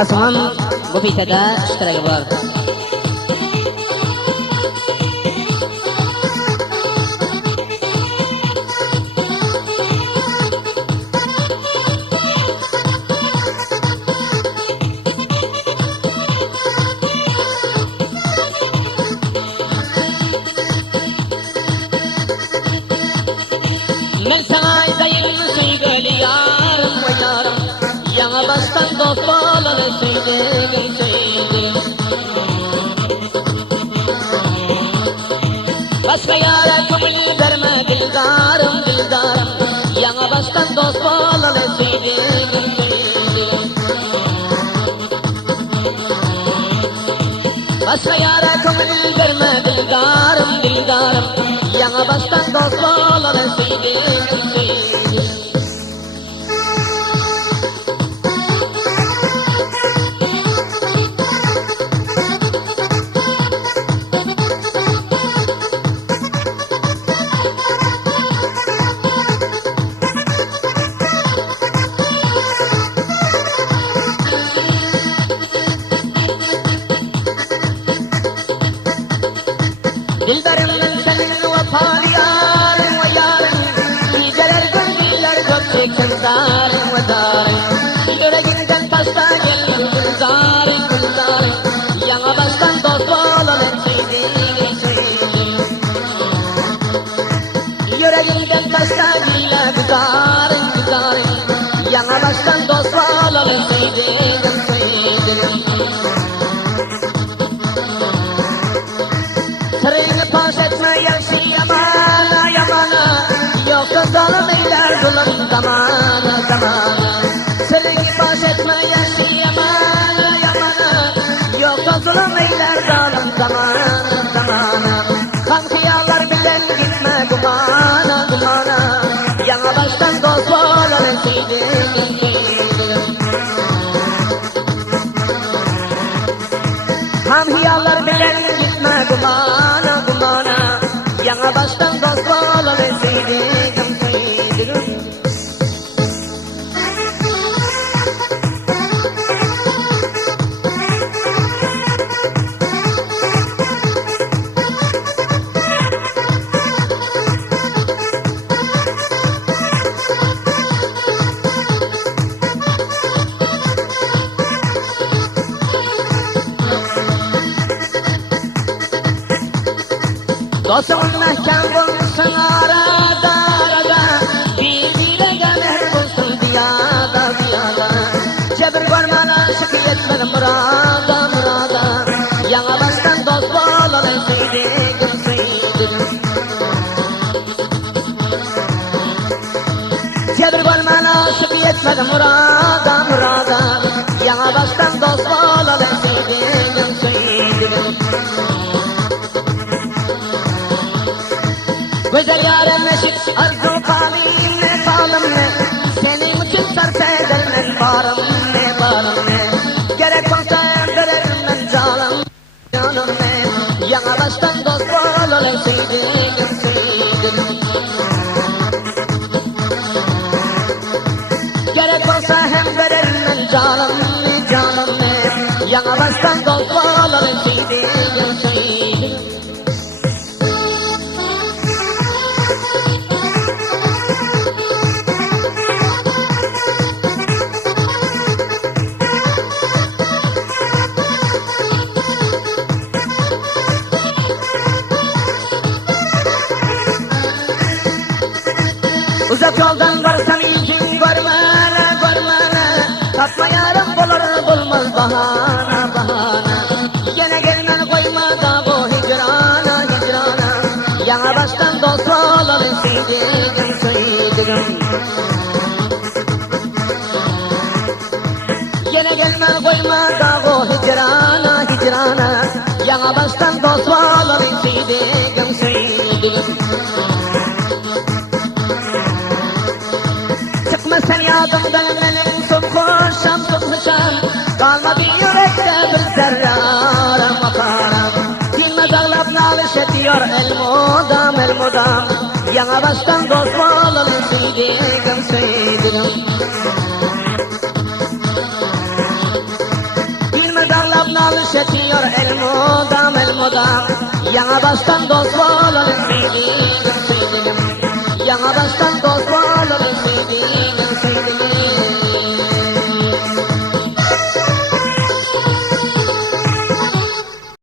Asman bu bitada ishtiroki bor. Men sana aytayım sevgili yarım ve yarım, yana baştan dost bağları sevdim sevdim. Başka yara kömül verme dildarım dildarım, yana baştan dost bağları sevdim sevdim. Başka yara kömül verme dildarım dildarım, yana baştan dost bağları sevdim sevdim. Dilberimden senin vefalı yarın ve yarın, niceler gönüller gökçekten zalim ve zalim. Yüreğinden taşta gelir gülzarim gülzarim, yana baştan dost bağlanır sevdiğim sevdiğim. Yüreğinden taşta gelir gülzarim gülzarim, yana baştan dost bağlanır sevdiğim sevdiğim. Sırrını paş etme yaşi yamana yamana, yoksa zalim eyler zulüm zamana zamana. Sırrını paş etme yaşi yamana yamana, yoksa zulüm eyler zalim zamana zamana. Kan kıyarlar bilen gitme gumana gumana, yana baştan dost bağlanır sevdiğim sevdiğim. Kan hiyarlar bilen gitme gumana gumana, yana baştan dost bağlanır sevdiğim sevdiğim. Dostum mehkem bulsun arada arada, birbirine gelir bulsun diyada diyada. Cebir görmen aşık yetmen murada murada, yana baştan dost bağlanır sevdiğim sevdiğim. Cebir görmen aşık yetmen murada murada, yana baştan dost bağlanır sevdiğim sevdiğim. Güzel yarem eşit arzu kalim ne kalım ne, senin için sarf ederim barım ne barım ne. Gerek olsa veririm ben canım canım ne, yana baştan dost bağlanır sevdiğim sevdiğim. Gerek olsa hem veririm ben canım ne canım ne, yana baştan dost bağlanır sevdiğim sevdiğim. Uzak yoldan varsan izin görmene görmene, tatma yarım bulur bulmaz bahana bahana. Yine gelmen koyma da bu hicrana hicrana, yana baştan dost bağlanır sevdiğim sevdiğim. Yine gelmen koyma da bu hicrana hicrana, yana baştan dost bağlanır sevdiğim sevdiğim. Sen yadımdan benim subhoşam subhoşam, kalmadı yürekte bir zerre aram aparam. Dinmez ağlap nalış ediyor el mudam, yana baştan dost bağlanır sevdiğim sevdiğim. etiyor el mudam el mudam. Yana baştan dost olalım seydinim seydinim. Yana baştan